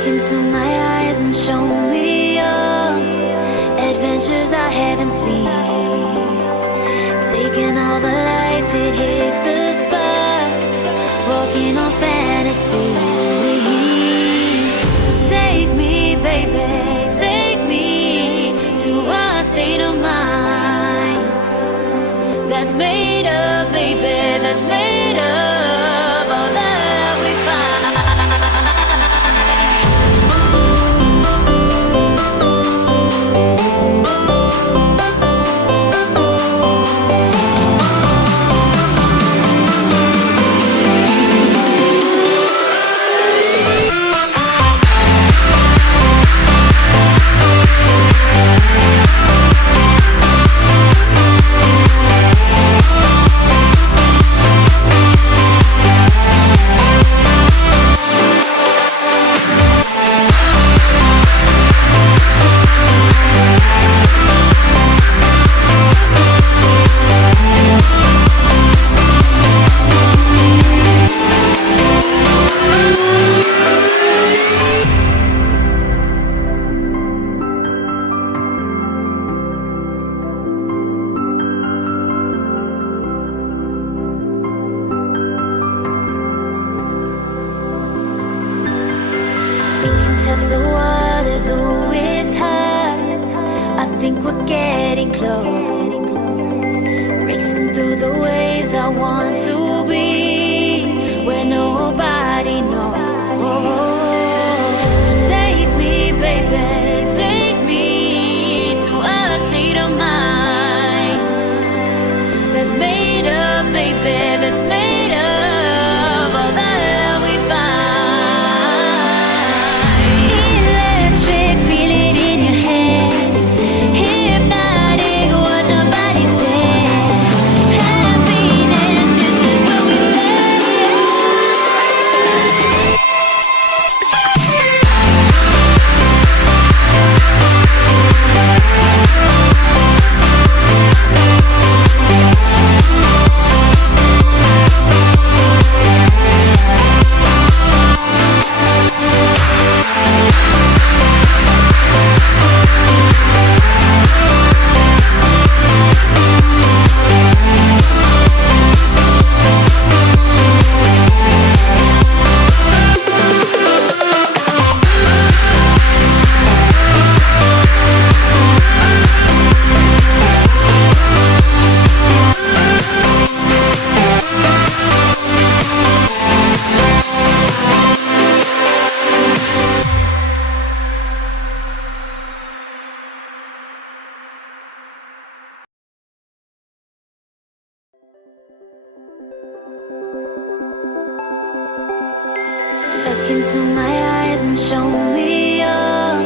Look into my eyes and show me your adventures I haven't seen. Taking all the life, it hits the spot. Walking on fantasy. So take me, baby, take me to a state of mind that's made of, baby, that's made of all that we find. Test the waters, oh, it's hard. I think we're getting close. Racing through the waves, I want to be where nobody knows. So take me, baby, take me to a state of mind that's made of, baby, that's made of all that we find. Look into my eyes and show me your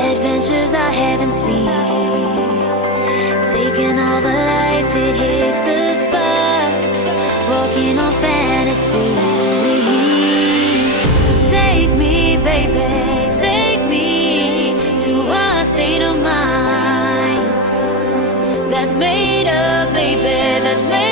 adventures I haven't seen. Taking all the life, it hits the spot. Walking on fantasy. So take me, baby, take me to a state of mind that's made of, baby, that's made